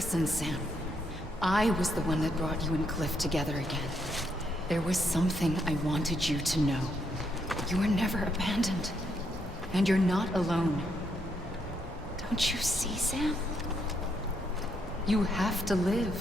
Listen, Sam. I was the one that brought you and Cliff together again. There was something I wanted you to know. You were never abandoned. And you're not alone. Don't you see, Sam? You have to live.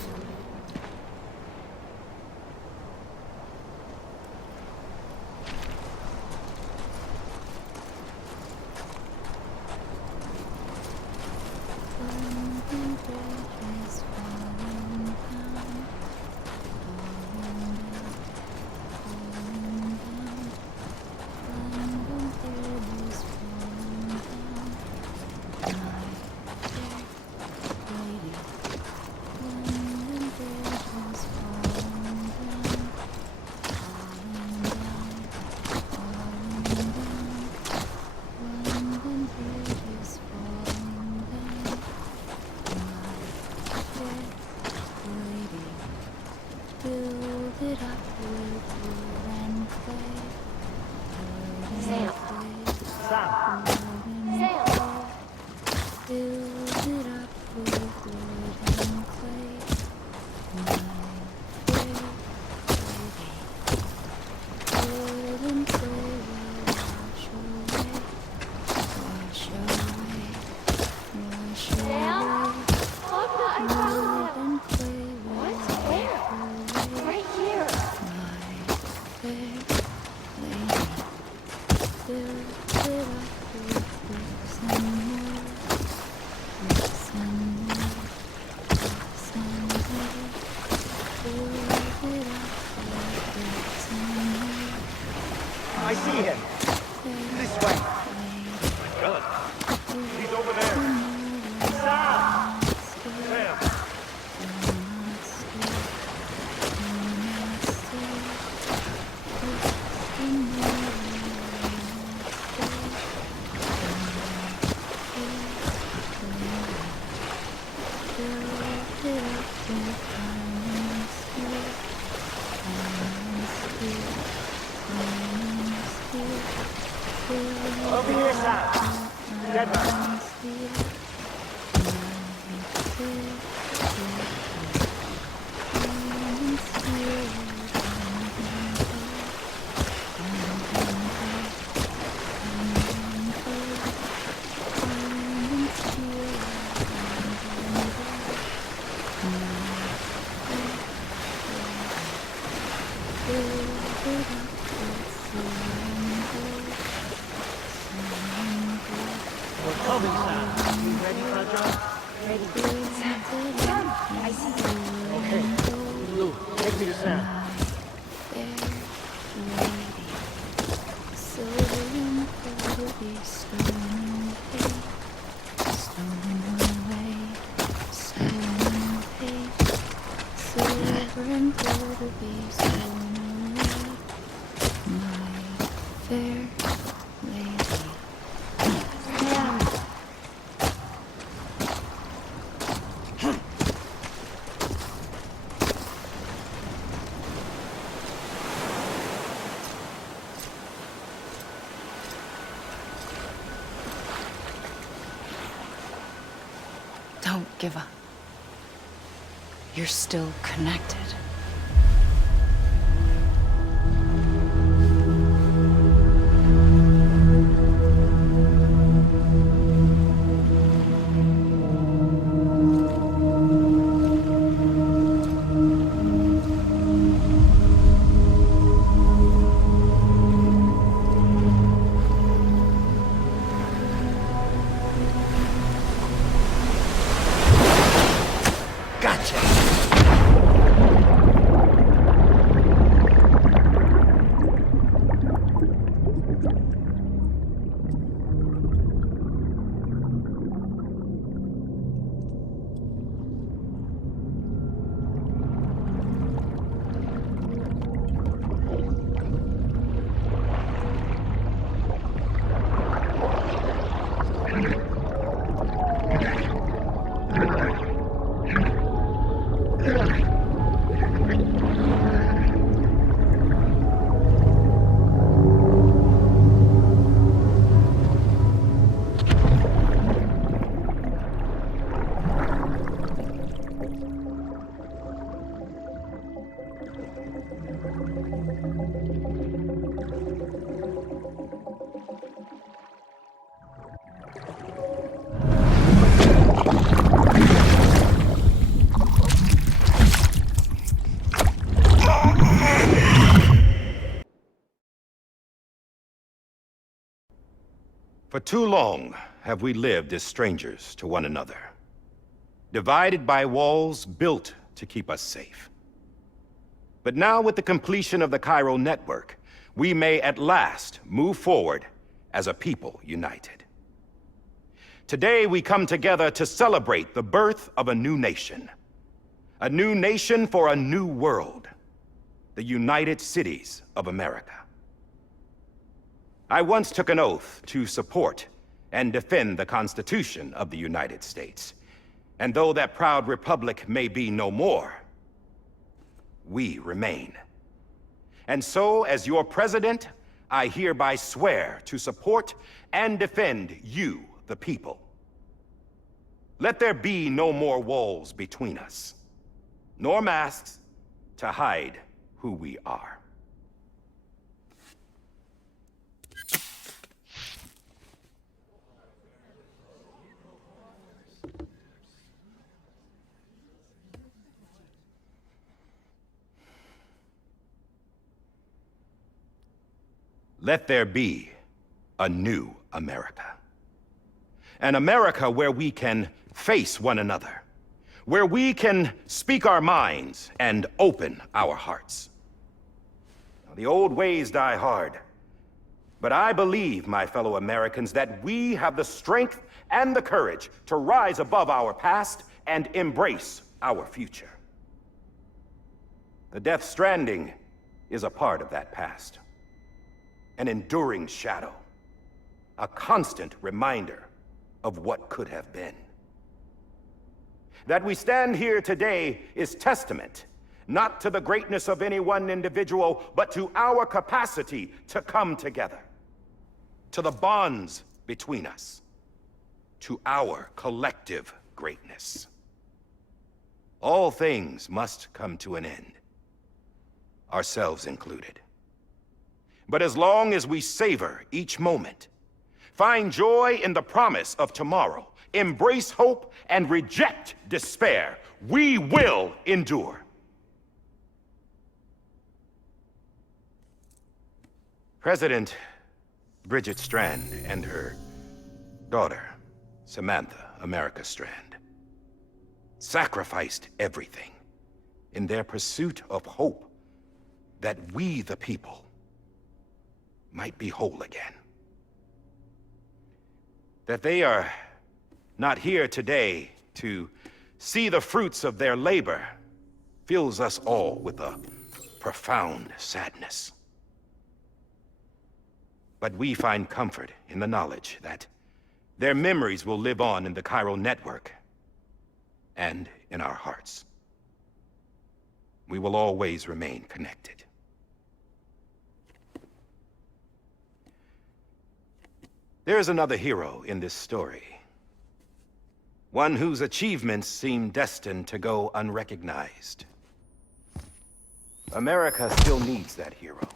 I see him. This way. Good. He's over there. Sam! Sam! Over here, Sam. Dead man. We're coming, Sam. You ready for a job? Ready. Sam, I see you. Okay. Lou, take me to Sam. Don't give up. You're still connected. For too long have we lived as strangers to one another, divided by walls built to keep us safe. But now, with the completion of the Cairo network, we may at last move forward as a people united. Today, we come together to celebrate the birth of a new nation for a new world, the United Cities of America. I once took an oath to support and defend the Constitution of the United States. And though that proud republic may be no more, we remain. And so, as your president, I hereby swear to support and defend you, the people. Let there be no more walls between us, nor masks to hide who we are. Let there be a new America. An America where we can face one another, where we can speak our minds and open our hearts. Now, the old ways die hard, but I believe, my fellow Americans, that we have the strength and the courage to rise above our past and embrace our future. The Death Stranding is a part of that past. An enduring shadow, a constant reminder of what could have been. That we stand here today is testament, not to the greatness of any one individual, but to our capacity to come together, to the bonds between us, to our collective greatness. All things must come to an end, ourselves included. But as long as we savor each moment, find joy in the promise of tomorrow, embrace hope, and reject despair, we will endure. President Bridget Strand and her daughter, Samantha America Strand, sacrificed everything in their pursuit of hope that we, the people, might be whole again. That they are not here today to see the fruits of their labor fills us all with a profound sadness. But we find comfort in the knowledge that their memories will live on in the Cairo network and in our hearts. We will always remain connected. There is another hero in this story. One whose achievements seem destined to go unrecognized. America still needs that hero.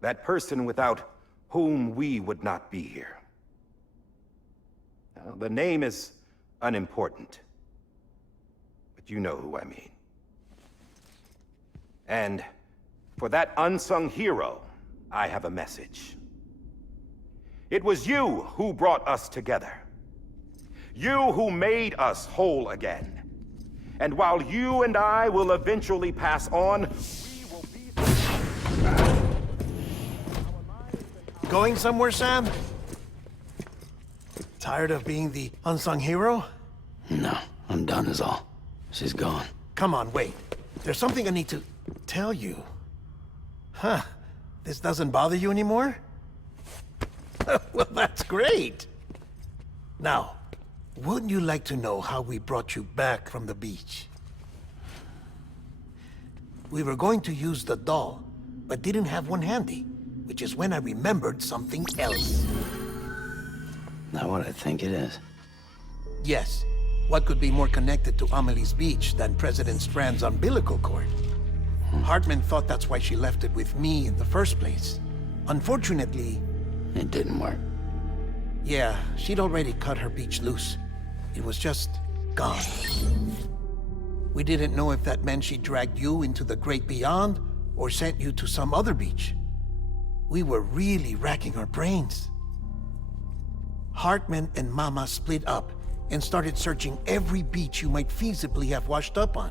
That person without whom we would not be here. Now, the name is unimportant, but you know who I mean. And for that unsung hero, I have a message. It was you who brought us together. You who made us whole again. And while you and I will eventually pass on, we will be... Going somewhere, Sam? Tired of being the unsung hero? No, I'm done is all. She's gone. Come on, wait. There's something I need to tell you. Huh. This doesn't bother you anymore? Well, that's great. Now, wouldn't you like to know how we brought you back from the beach? We were going to use the doll, but didn't have one handy, which is when I remembered something else. Not what I think it is. Yes. What could be more connected to Amelie's beach than President Strand's umbilical cord? Hartman thought that's why she left it with me in the first place. Unfortunately... It didn't work. Yeah, she'd already cut her beach loose. It was just gone. We didn't know if that meant she dragged you into the great beyond or sent you to some other beach. We were really racking our brains. Hartman and Mama split up and started searching every beach you might feasibly have washed up on.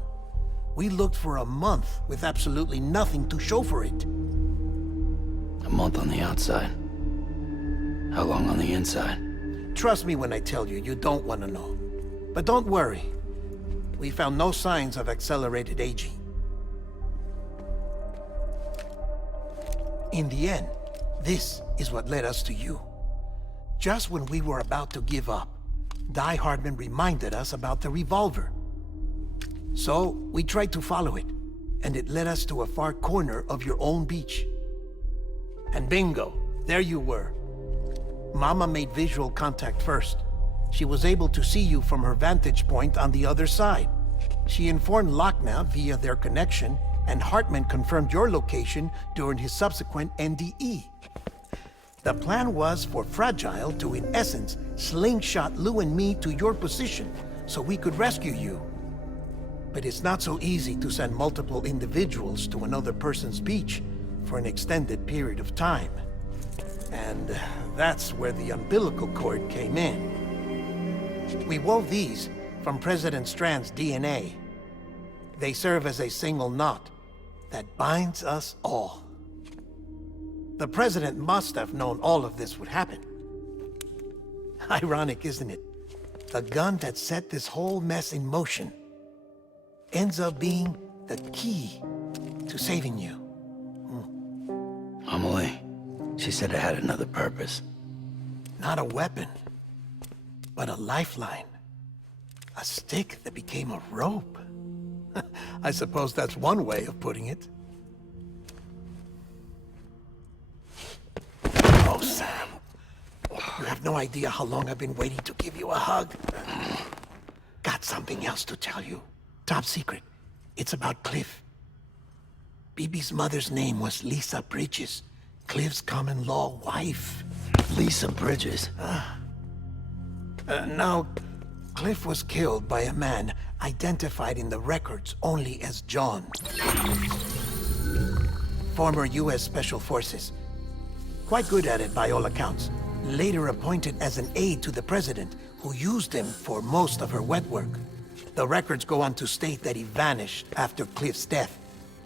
We looked for a month with absolutely nothing to show for it. A month on the outside. How long on the inside? Trust me when I tell you, you don't want to know. But don't worry. We found no signs of accelerated aging. In the end, this is what led us to you. Just when we were about to give up, Die Hardman reminded us about the revolver. So, we tried to follow it, and it led us to a far corner of your own beach. And bingo, there you were. Mama made visual contact first. She was able to see you from her vantage point on the other side. She informed Lochna via their connection, and Hartman confirmed your location during his subsequent NDE. The plan was for Fragile to, in essence, slingshot Lou and me to your position so we could rescue you. But it's not so easy to send multiple individuals to another person's beach for an extended period of time. And that's where the umbilical cord came in. We wove these from President Strand's DNA. They serve as a single knot that binds us all. The President must have known all of this would happen. Ironic, isn't it? The gun that set this whole mess in motion ends up being the key to saving you. Amelie, she said it had another purpose. Not a weapon, but a lifeline. A stick that became a rope. I suppose that's one way of putting it. Oh, Sam. You have no idea how long I've been waiting to give you a hug. Got something else to tell you. Top secret. It's about Cliff. Bibi's mother's name was Lisa Bridges, Cliff's common-law wife. Lisa Bridges? Now, Cliff was killed by a man identified in the records only as John. Former U.S. Special Forces. Quite good at it by all accounts. Later appointed as an aide to the president, who used him for most of her wet work. The records go on to state that he vanished after Cliff's death.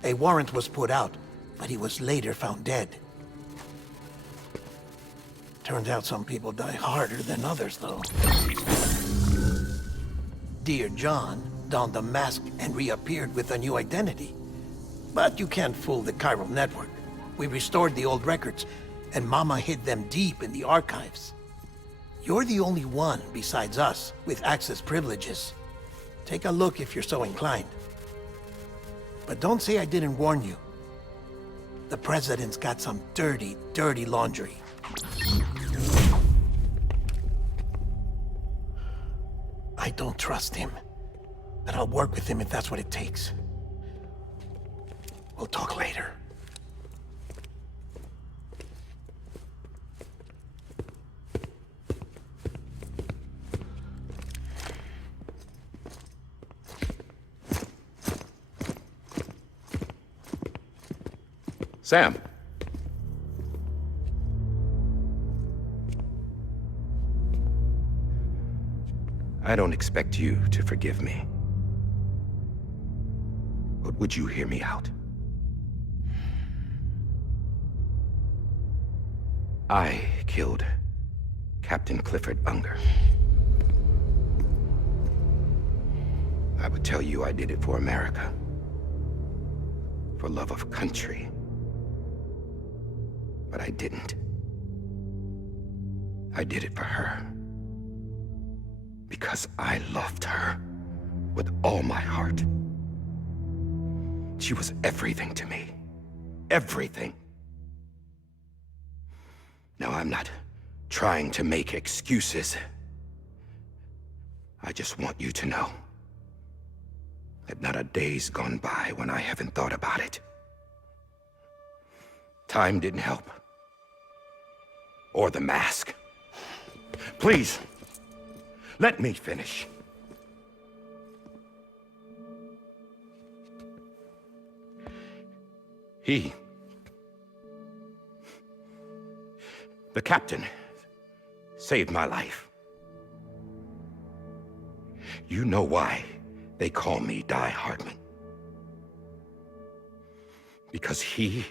A warrant was put out, but he was later found dead. Turns out some people die harder than others, though. Dear John donned a mask and reappeared with a new identity. But you can't fool the chiral network. We restored the old records, and Mama hid them deep in the archives. You're the only one, besides us, with access privileges. Take a look if you're so inclined. But don't say I didn't warn you. The President's got some dirty, dirty laundry. I don't trust him, but I'll work with him if that's what it takes. We'll talk later. Sam. I don't expect you to forgive me. But would you hear me out? I killed Captain Clifford Unger. I would tell you I did it for America. For love of country. But I didn't. I did it for her. Because I loved her with all my heart. She was everything to me. Everything. Now, I'm not trying to make excuses. I just want you to know that not a day's gone by when I haven't thought about it. Time didn't help. Or the mask. Please, let me finish. The captain saved my life. You know why they call me Die Hardman. Because he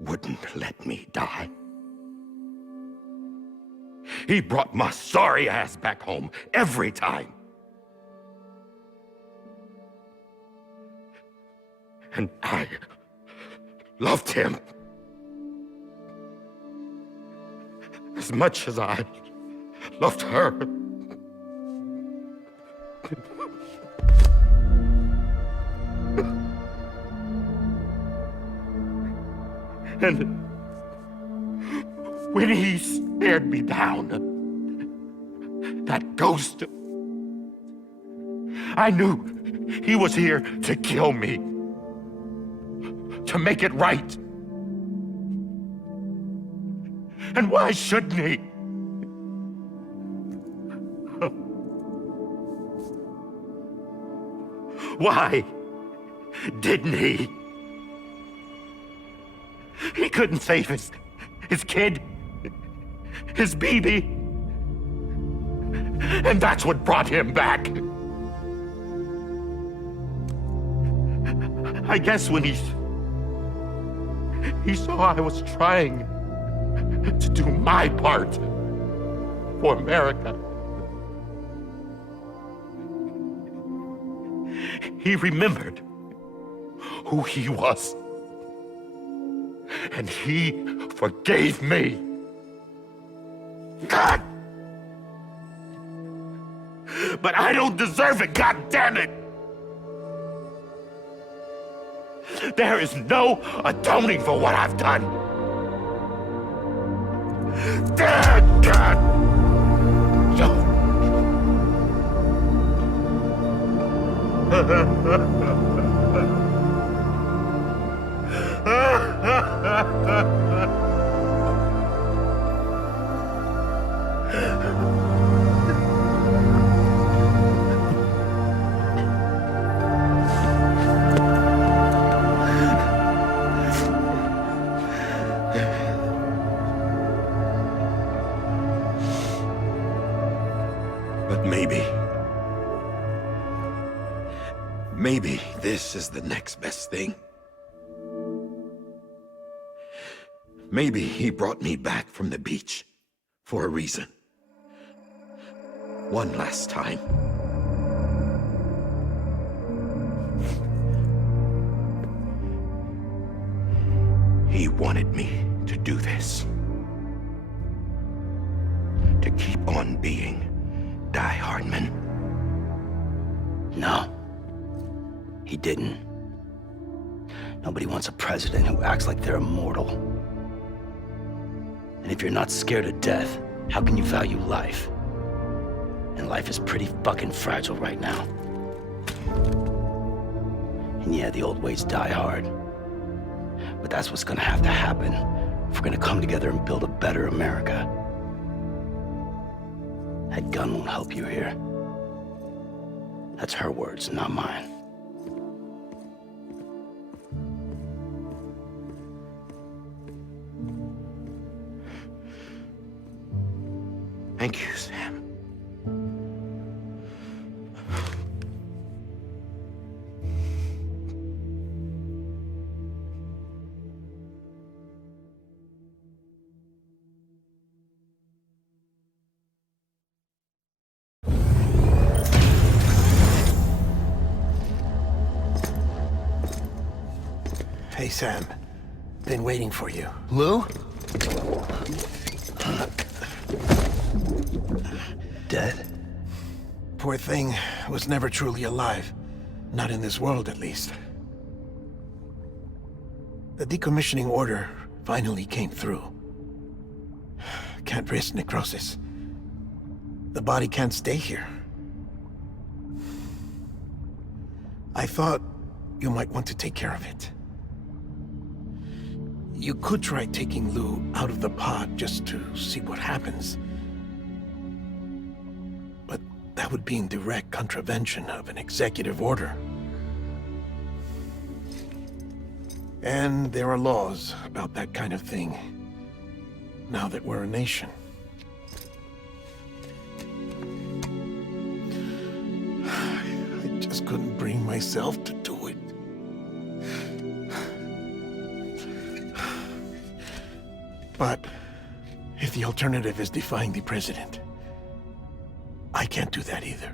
wouldn't let me die. He brought my sorry ass back home every time. And I loved him as much as I loved her. And when he stared me down, that ghost, I knew he was here to kill me, to make it right. And why shouldn't he? Why didn't he? He couldn't save his kid, his baby. And that's what brought him back. I guess when he saw I was trying to do my part for America, he remembered who he was. And he forgave me. God! But I don't deserve it, God damn it! There is no atoning for what I've done. God! But maybe this is the next best thing. Maybe he brought me back from the beach for a reason. One last time. He wanted me to do this. To keep on being Die Hardman. No, he didn't. Nobody wants a president who acts like they're immortal. And if you're not scared of death, how can you value life? And life is pretty fucking fragile right now. And yeah, the old ways die hard. But that's what's gonna have to happen if we're gonna come together and build a better America. That gun won't help you here. That's her words, not mine. Thank you, Sam. Hey, Sam. Been waiting for you. Lou? Dead? Poor thing was never truly alive. Not in this world, at least. The decommissioning order finally came through. Can't risk necrosis. The body can't stay here. I thought you might want to take care of it. You could try taking Lou out of the pod just to see what happens. But that would be in direct contravention of an executive order. And there are laws about that kind of thing, now that we're a nation. just couldn't bring myself to do it. But if the alternative is defying the president, I can't do that either.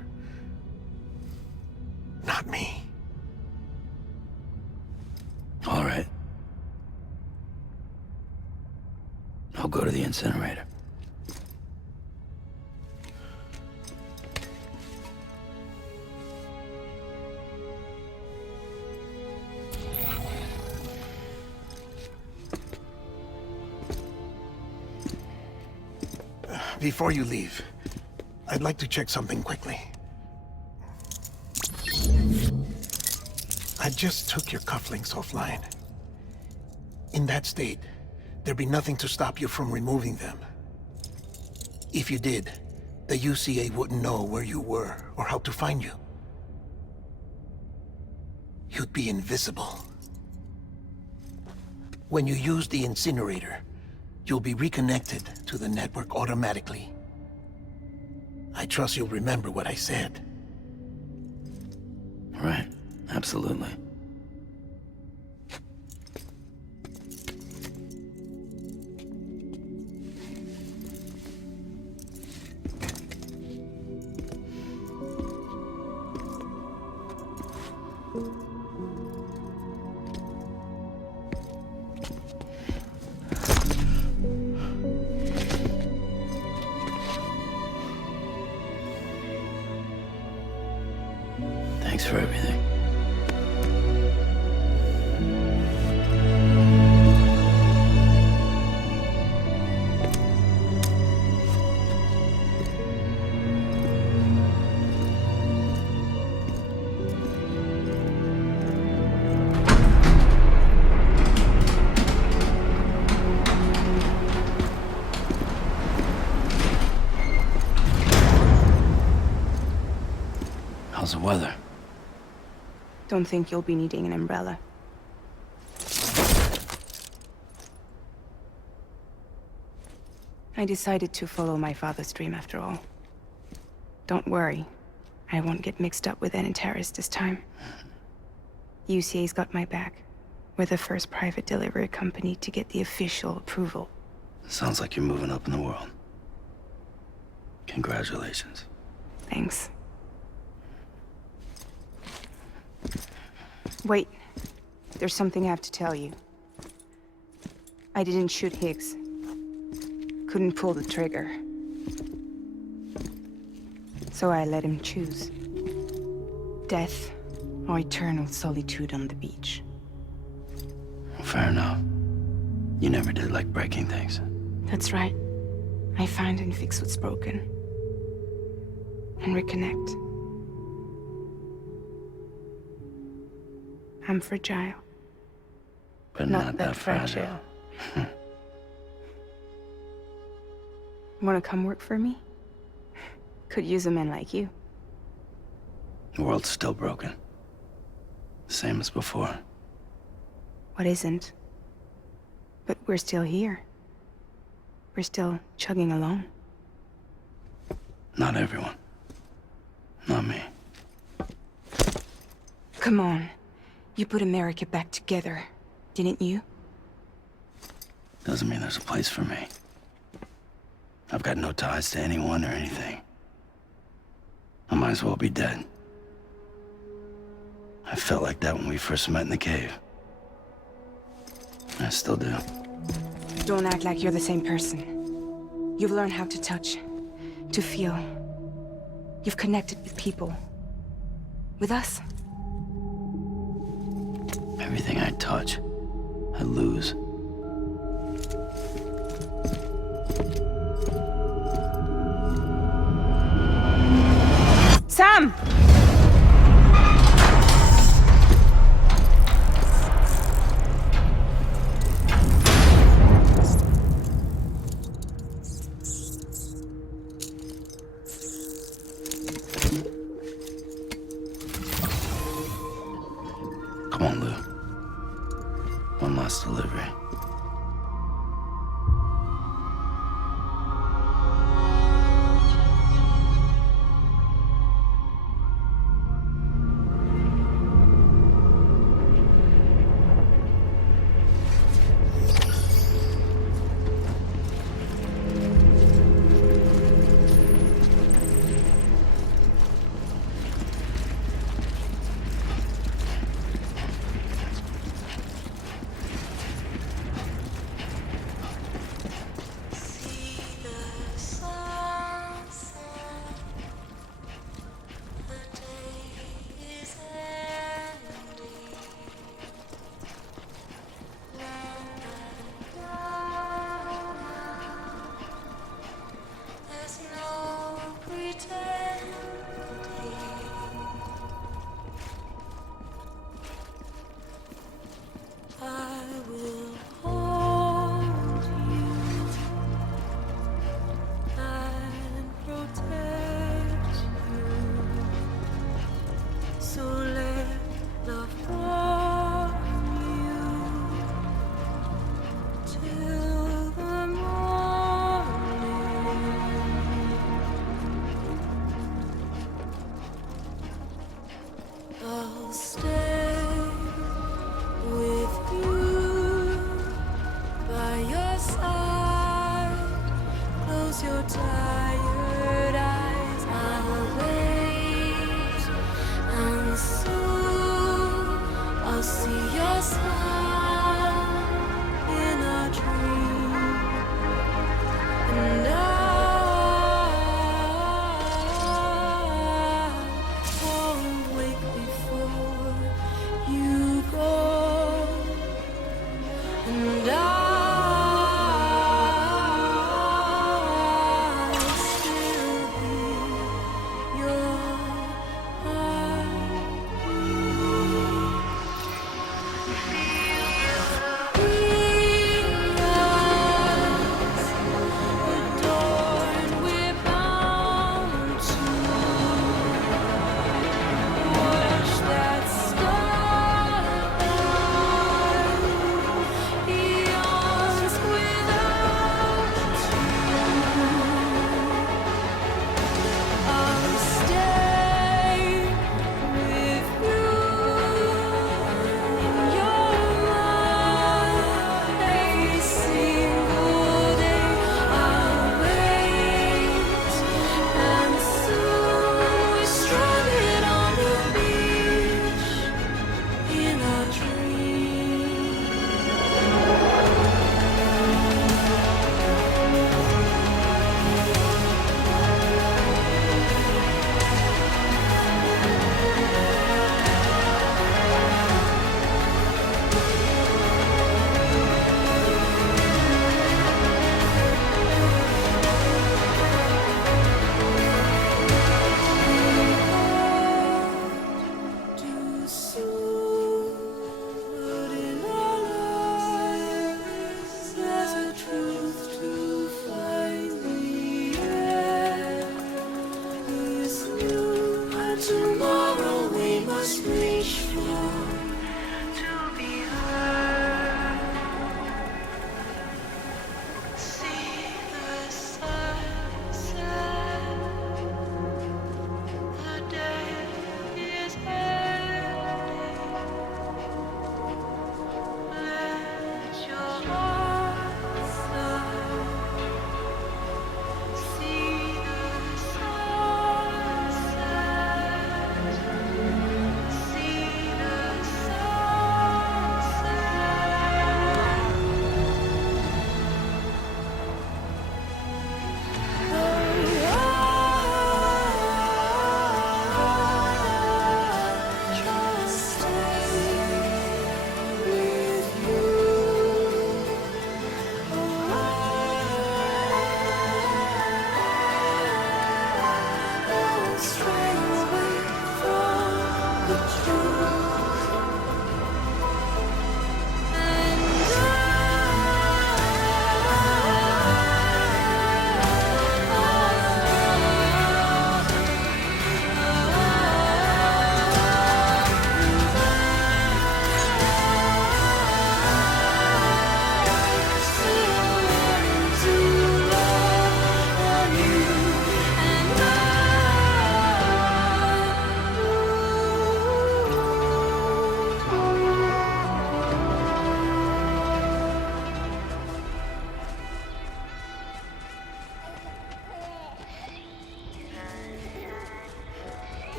Not me. All right. I'll go to the incinerator. Before you leave, I'd like to check something quickly. I just took your cufflinks offline. In that state, there'd be nothing to stop you from removing them. If you did, the UCA wouldn't know where you were or how to find you. You'd be invisible. When you use the incinerator, you'll be reconnected to the network automatically. I trust you'll remember what I said. Right. Absolutely. Thanks for everything. How's the weather? Don't think you'll be needing an umbrella. I decided to follow my father's dream after all. Don't worry, I won't get mixed up with any terrorists this time. UCA's got my back. We're the first private delivery company to get the official approval. Sounds like you're moving up in the world. Congratulations. Thanks. Wait, there's something I have to tell you. I didn't shoot Higgs. Couldn't pull the trigger. So I let him choose. Death or eternal solitude on the beach. Fair enough. You never did like breaking things. That's right. I find and fix what's broken. And reconnect. I'm fragile. But not that fragile. Wanna come work for me? Could use a man like you. The world's still broken. Same as before. What isn't? But we're still here. We're still chugging along. Not everyone. Not me. Come on. You put America back together, didn't you? Doesn't mean there's a place for me. I've got no ties to anyone or anything. I might as well be dead. I felt like that when we first met in the cave. I still do. Don't act like you're the same person. You've learned how to touch, to feel. You've connected with people. With us. Everything I touch, I lose. Sam! Come on, Lou. One last delivery.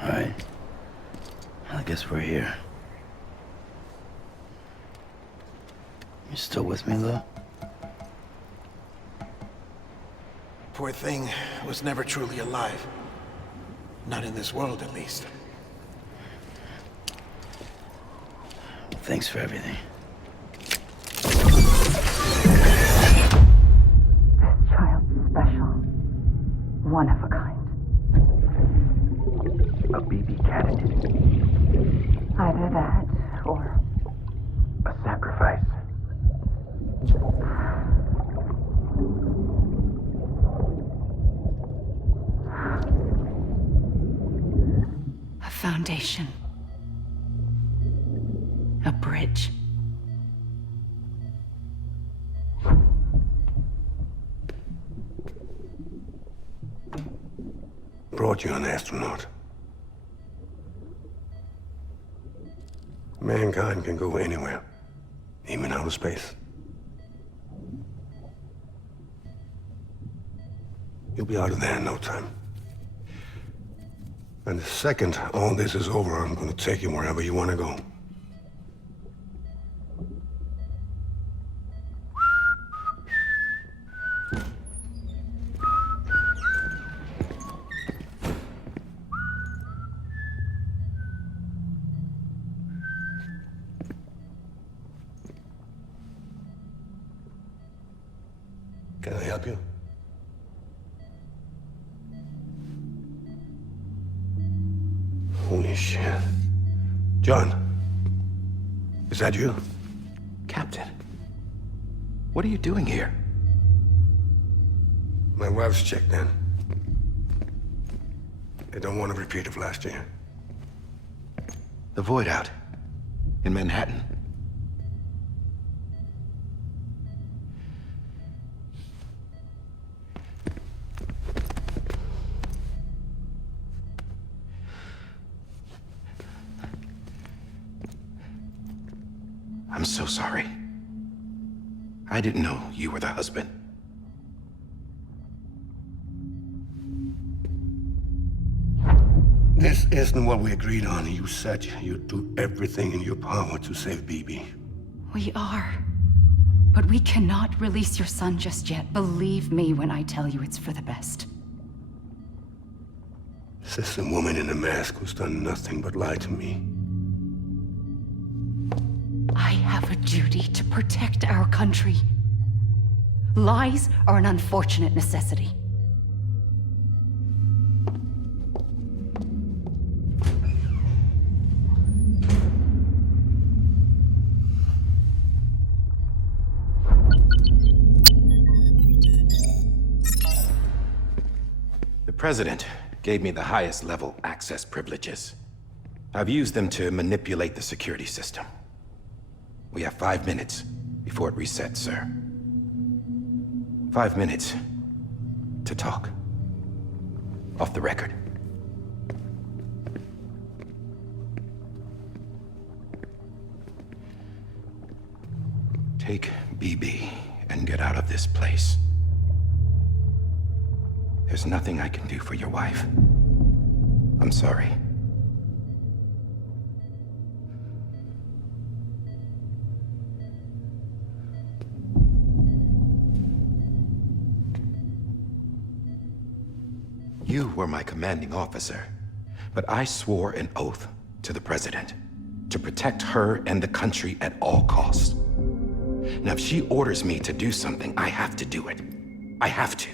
All right. I guess we're here. You still with me, though? Poor thing was never truly alive. Not in this world, at least. Thanks for everything. This child's special. One of a kind. A BB candidate. Either that, or A sacrifice. a foundation. A bridge. Brought you an astronaut. Mankind can go anywhere, even outer space. You'll be out of there in no time. And the second all this is over, I'm gonna take you wherever you wanna go. Can I help you? Holy shit. John, is that you? Captain, what are you doing here? My wife's checked in. They don't want a repeat of last year. The void out in Manhattan. I'm so sorry. I didn't know you were the husband. This isn't what we agreed on. You said you'd do everything in your power to save BB. We are. But we cannot release your son just yet. Believe me when I tell you it's for the best. This is a woman in a mask who's done nothing but lie to me. I have a duty to protect our country. Lies are an unfortunate necessity. The President gave me the highest level access privileges. I've used them to manipulate the security system. We have 5 minutes before it resets, sir. 5 minutes to talk. Off the record. Take BB and get out of this place. There's nothing I can do for your wife. I'm sorry. You were my commanding officer, but I swore an oath to the President to protect her and the country at all costs. Now, if she orders me to do something, I have to do it. I have to.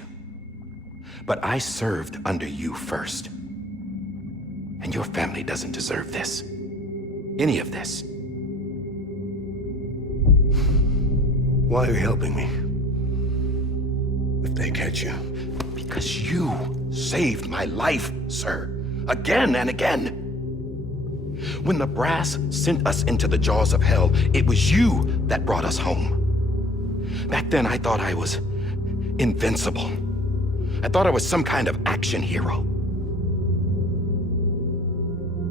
But I served under you first. And your family doesn't deserve this. Any of this. Why are you helping me? If they catch you. Because you saved my life, sir. Again and again. When the brass sent us into the jaws of hell, it was you that brought us home. Back then, I thought I was invincible. I thought I was some kind of action hero.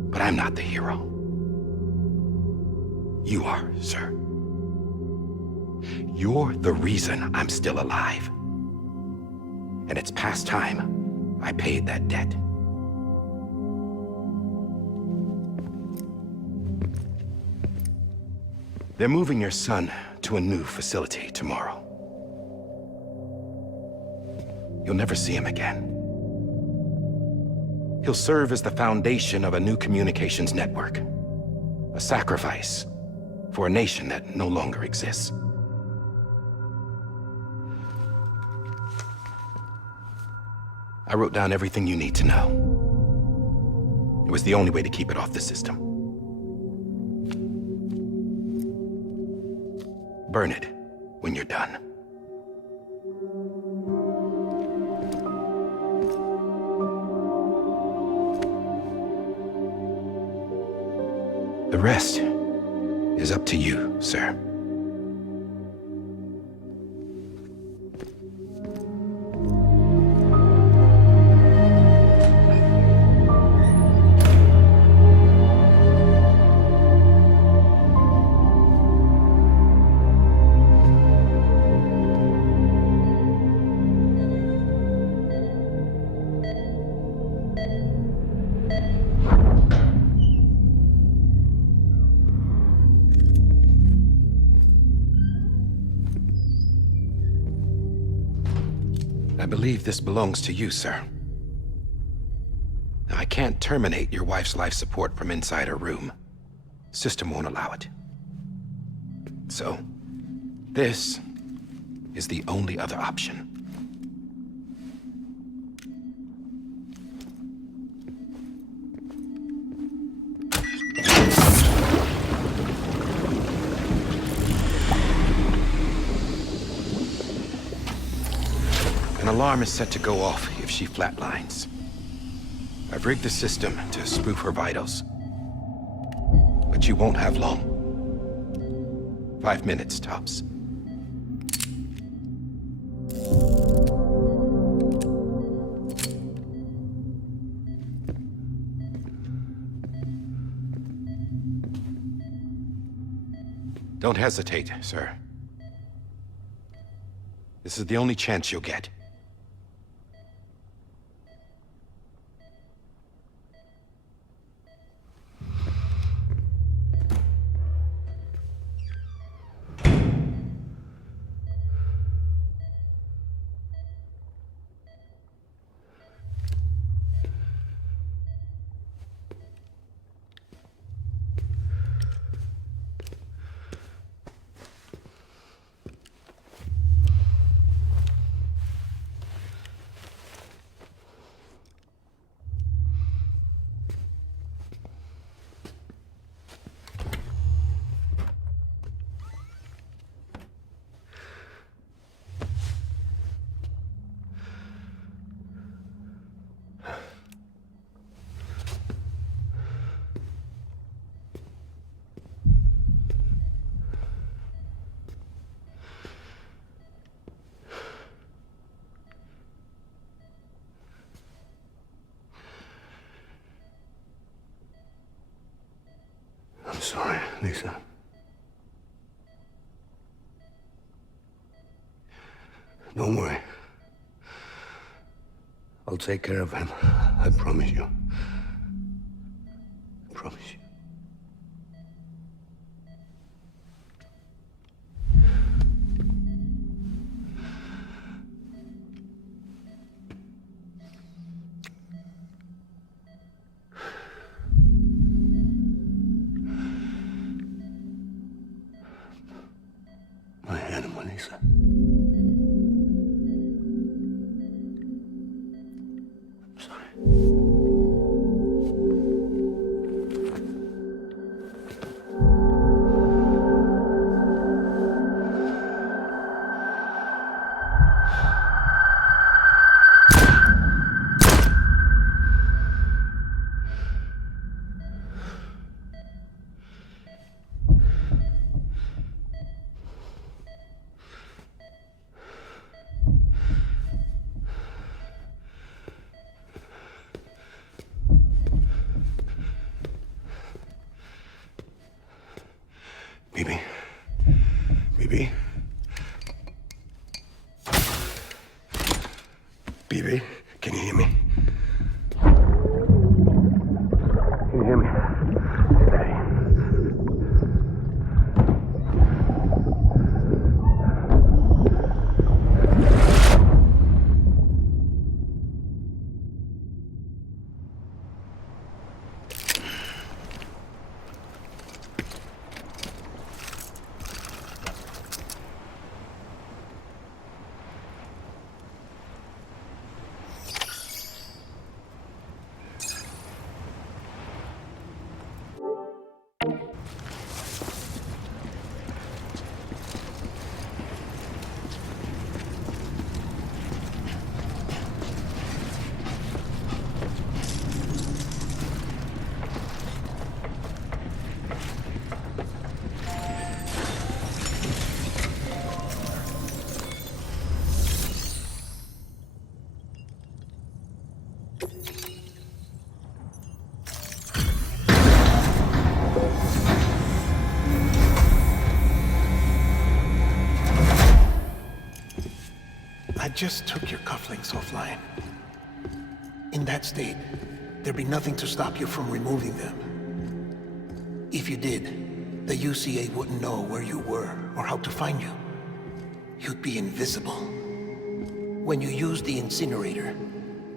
But I'm not the hero. You are, sir. You're the reason I'm still alive. And it's past time I paid that debt. They're moving your son to a new facility tomorrow. You'll never see him again. He'll serve as the foundation of a new communications network. A sacrifice for a nation that no longer exists. I wrote down everything you need to know. It was the only way to keep it off the system. Burn it when you're done. The rest is up to you, sir. I believe this belongs to you, sir. Now, I can't terminate your wife's life support from inside her room. System won't allow it. So, this is the only other option. An alarm is set to go off if she flatlines. I've rigged the system to spoof her vitals. But you won't have long. 5 minutes, tops. Don't hesitate, sir. This is the only chance you'll get. I'm sorry, Lisa. Don't worry. I'll take care of him. I promise you. I promise you. My animal, Lisa. I'm sorry. BB, can you hear me? Can you hear me? Steady. I just took your cufflinks offline. In that state, there'd be nothing to stop you from removing them. If you did, the UCA wouldn't know where you were or how to find you. You'd be invisible. When you use the incinerator,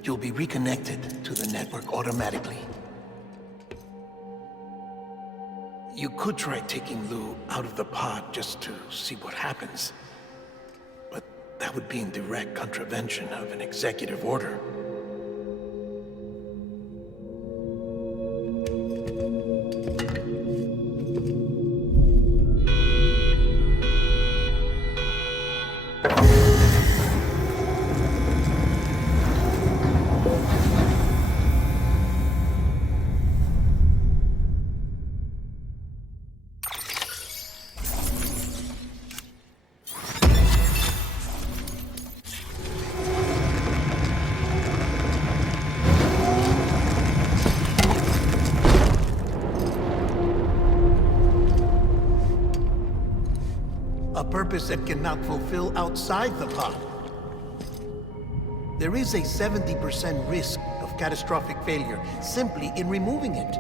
you'll be reconnected to the network automatically. You could try taking Lou out of the pod just to see what happens. But that would be in direct contravention of an executive order. A purpose that cannot fulfill outside the pod. There is a 70% risk of catastrophic failure simply in removing it.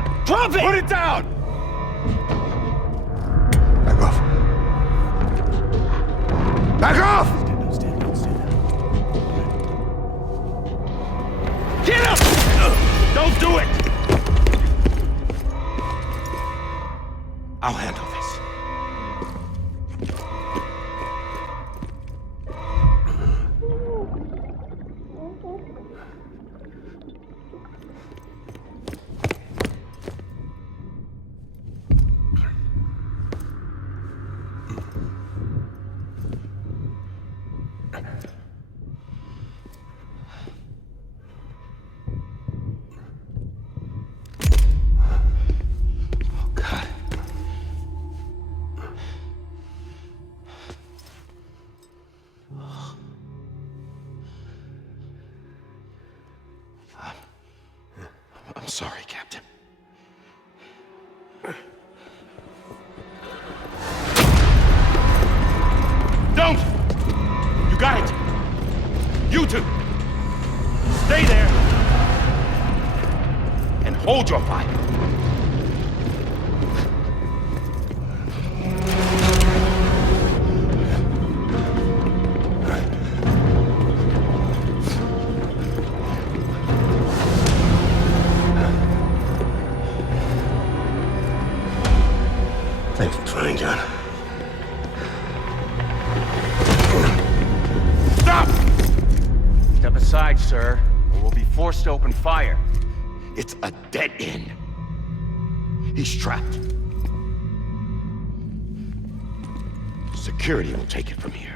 down! Drop it! Put it down! Back off. Back off! Stand up. Get up! Don't do it! I'll handle this. I'm sorry, Captain. Don't! You got it! You two! Stay there! And hold your fire! Thanks for trying, John. Stop! Step aside, sir, or we'll be forced to open fire. It's a dead end. He's trapped. Security will take it from here.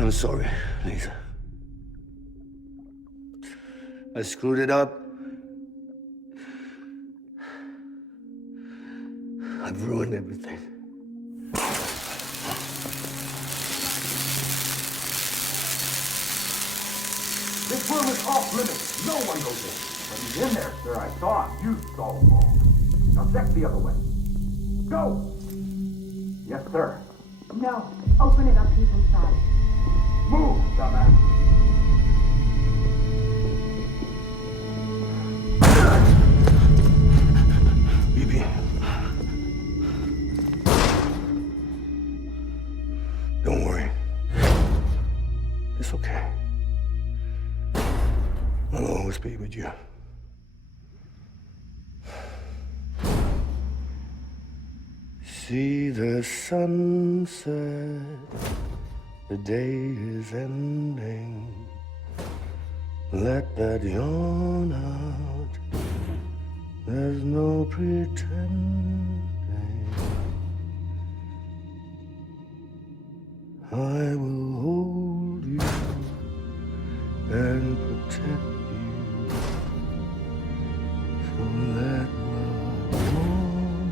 I'm sorry, Lisa. I screwed it up. I've ruined everything. This room is off limits. No one goes in. When he's in there, sir, I saw him. You saw him all. Now check the other way. Go! Yes, sir. No. Open it up, he's inside. Move, dumbass. Bibi. Don't worry. It's okay. I'll always be with you. See the sunset. The day is ending. Let that yawn out. There's no pretending. I will hold you and protect you. So let love warm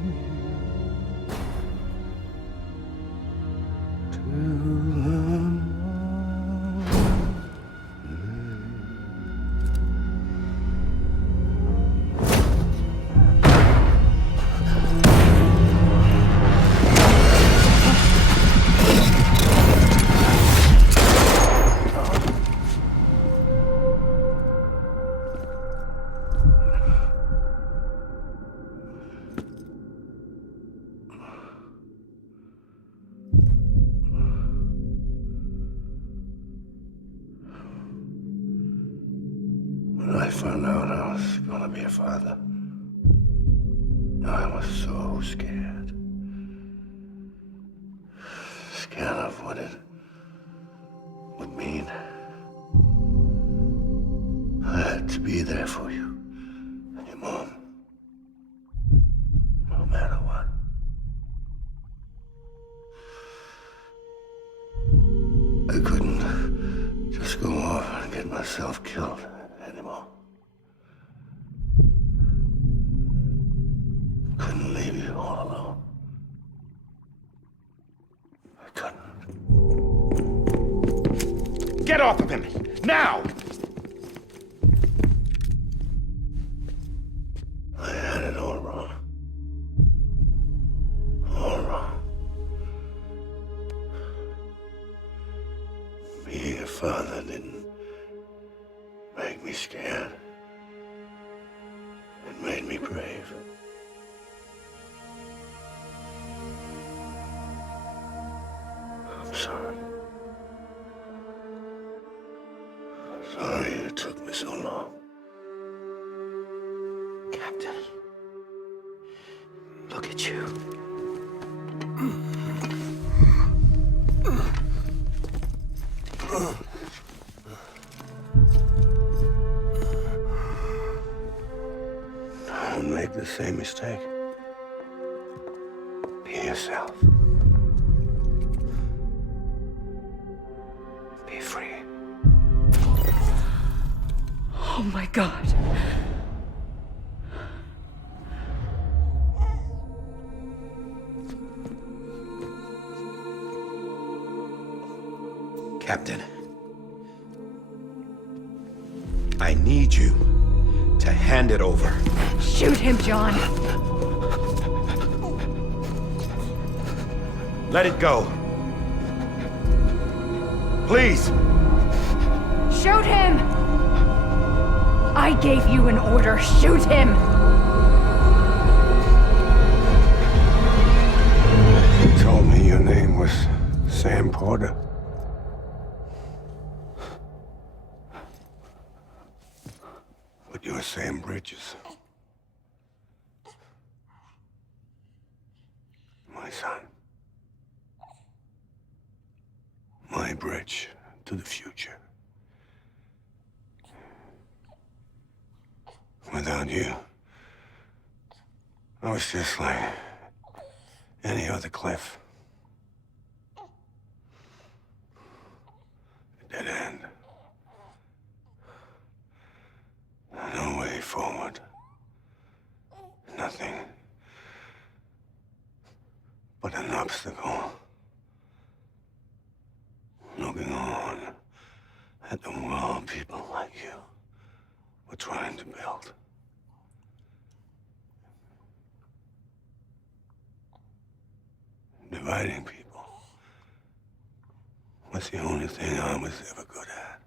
found out I was gonna be a father, I was so scared. Scared of what it would mean. I had to be there for you and your mom, no matter what. I couldn't just go off and get myself killed anymore. Couldn't leave you all alone. I couldn't. Get off of him! Now! I had it all wrong. All wrong. Being a father didn't make me scared. It made me brave. I'm sorry. Sorry it took me so long. Captain, look at you. Don't make the same mistake. Be yourself. Be free. Oh my God. Captain, I need you to hand it over. Shoot him, John. Let it go. Please. Shoot him! I gave you an order. Shoot him! You told me your name was Sam Porter. But you're Sam Bridges. My son. My bridge to the future. Without you, I was just like any other Cliff. A dead end. No way forward. Nothing but an obstacle. Looking on at the world people like you were trying to build. Dividing people was the only thing I was ever good at.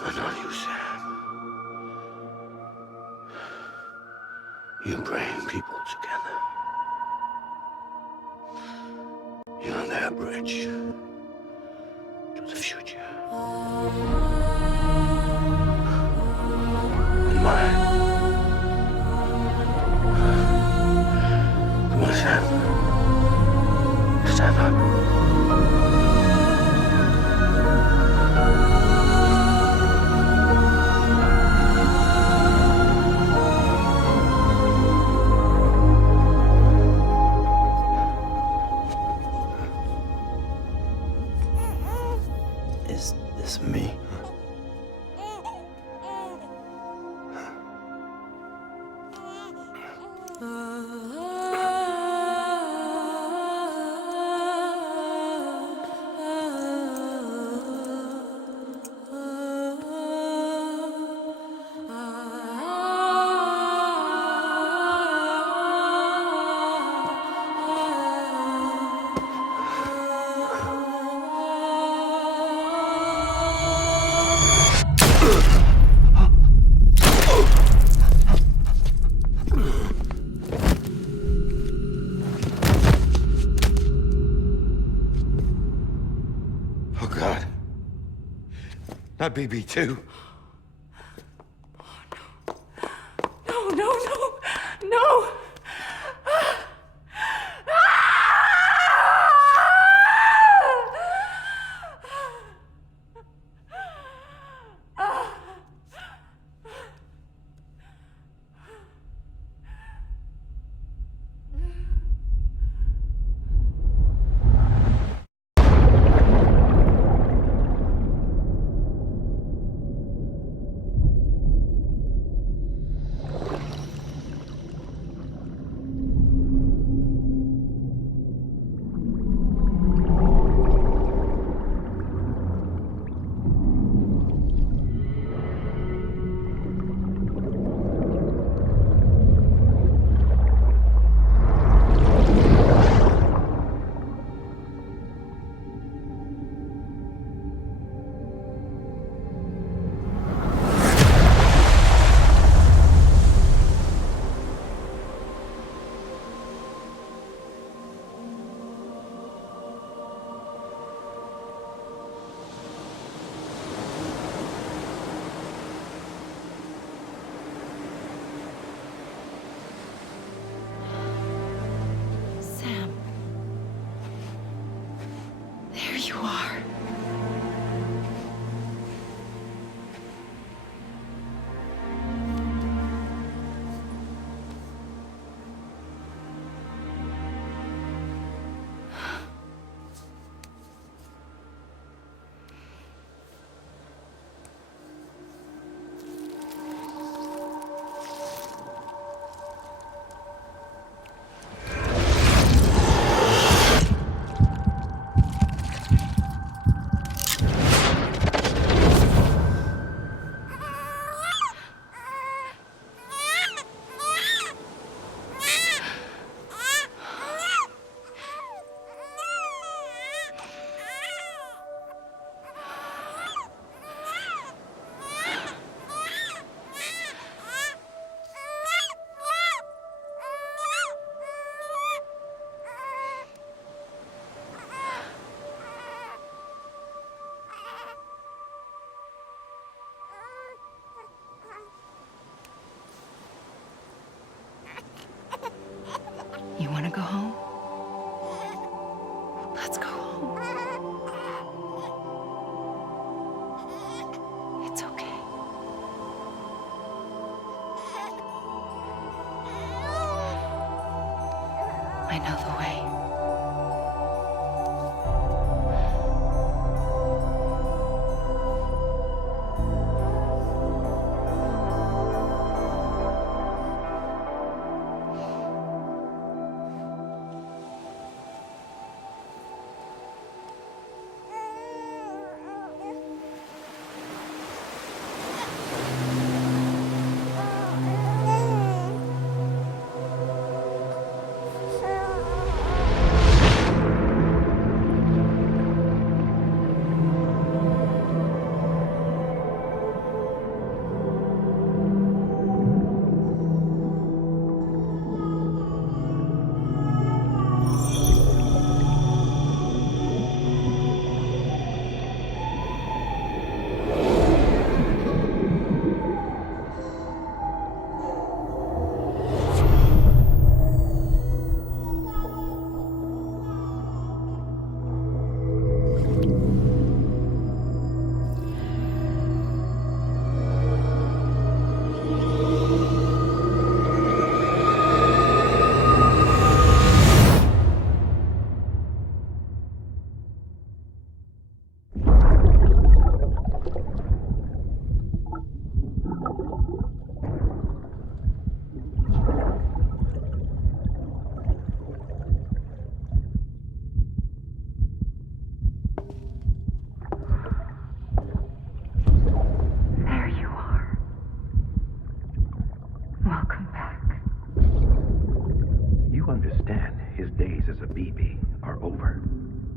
But not you, Sam. You bring people together. You're their bridge to the future. And mine. Come on, Sam. Stand up. Is this me? Not BB too. No, no, no, no! Sam. There you are. You want to go home? Let's go home. It's okay. I know the way.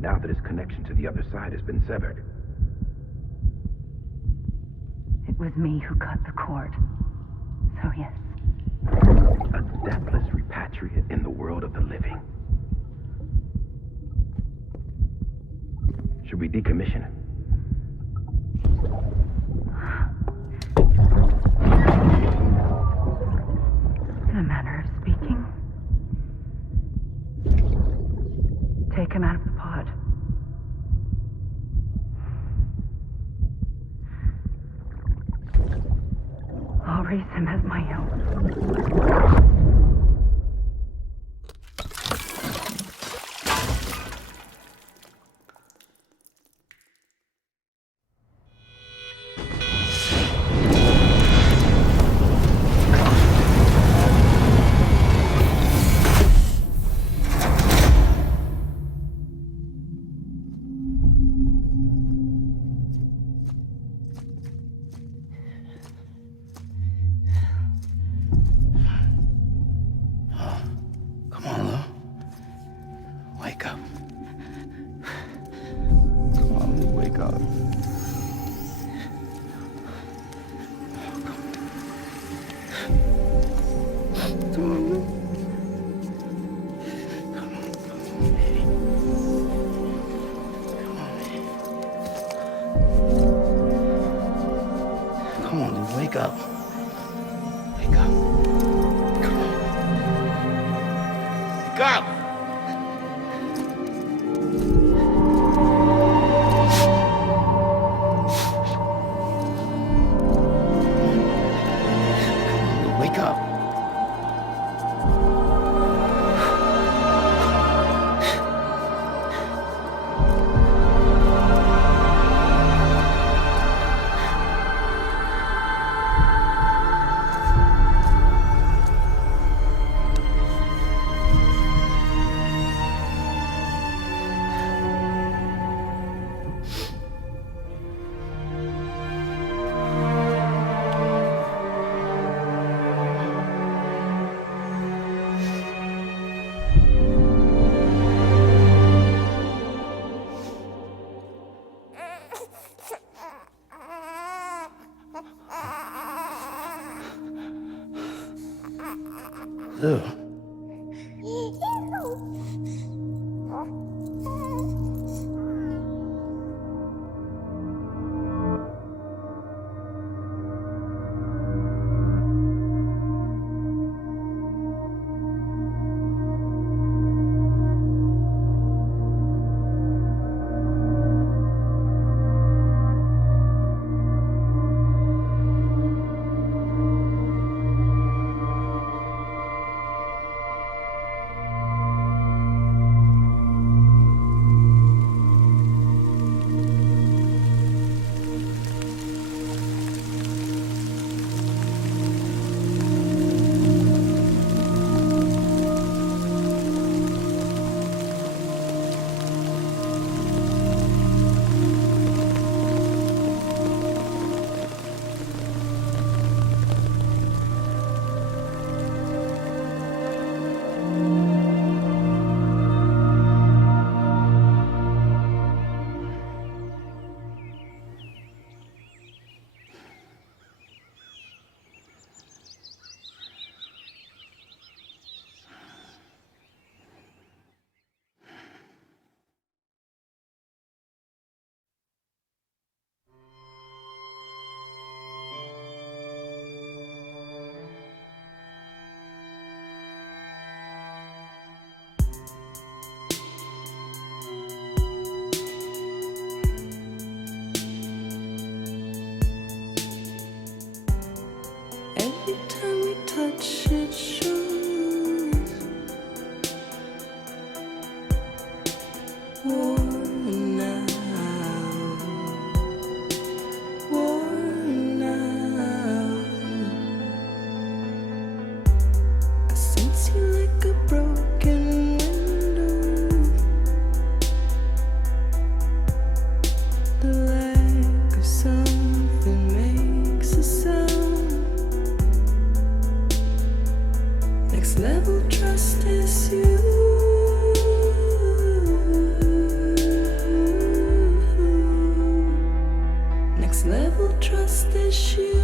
now that his connection to the other side has been severed. It was me who cut the cord. So yes. A deathless repatriate in the world of the living. Should we decommission him? take him out of the pod. I'll raise him as my own. Come on, Lou. Wake up. Come on, Lou, wake up. Come on, Lou. Come on, baby. Come on, Lou, wake up. Wake up. Come on. Wake up! Wake up. Lou. Every time we touch it shows worn out, worn out. I sense you like a broken window. The lack of something makes a sound. Next level trust is you. Next level trust is you.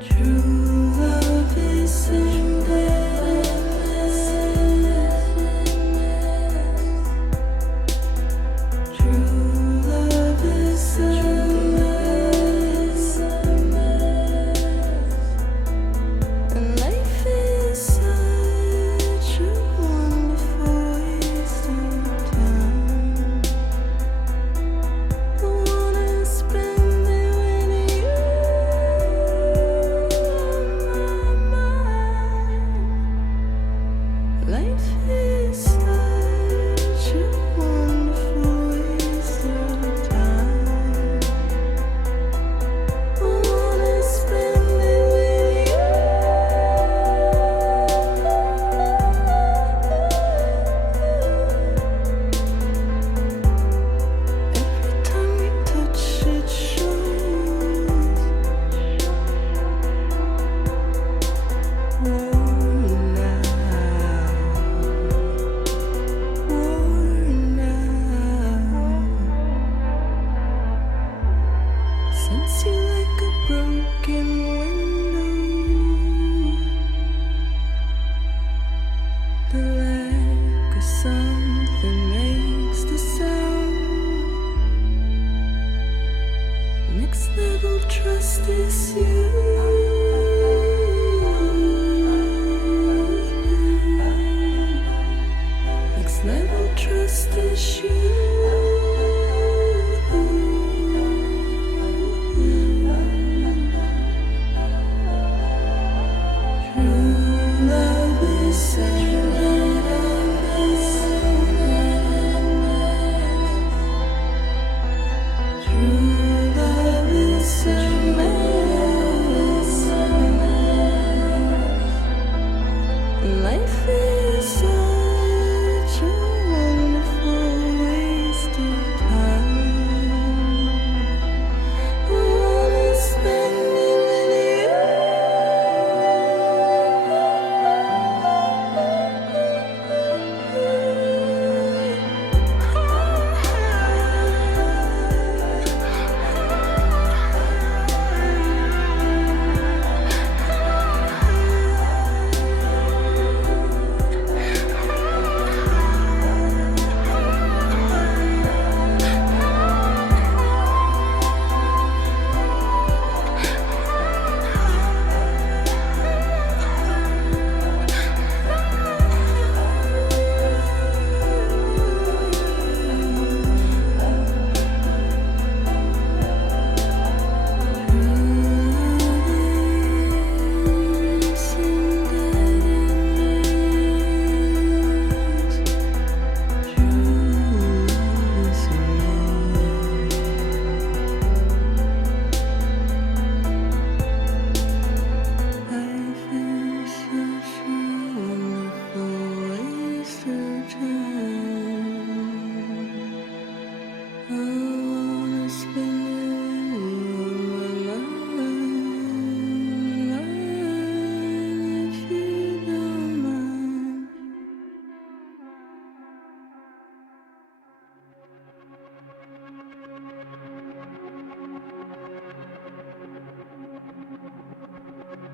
True love is endless. True love is endless.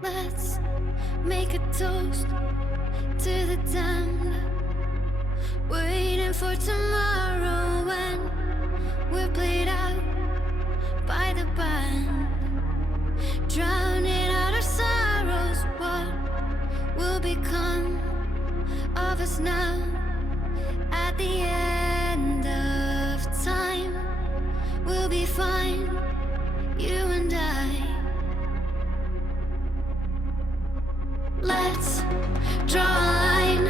Let's make a toast to the damned. Waiting for tomorrow when we're played out by the band. Drowning out our sorrows, what will become of us now? At the end of time, we'll be fine, you and I. Let's draw a line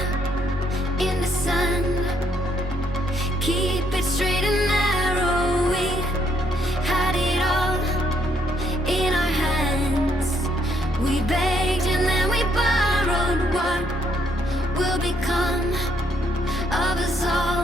in the sand. Keep it straight and narrow. We had it all in our hands. We begged and then we borrowed. What will become of us all?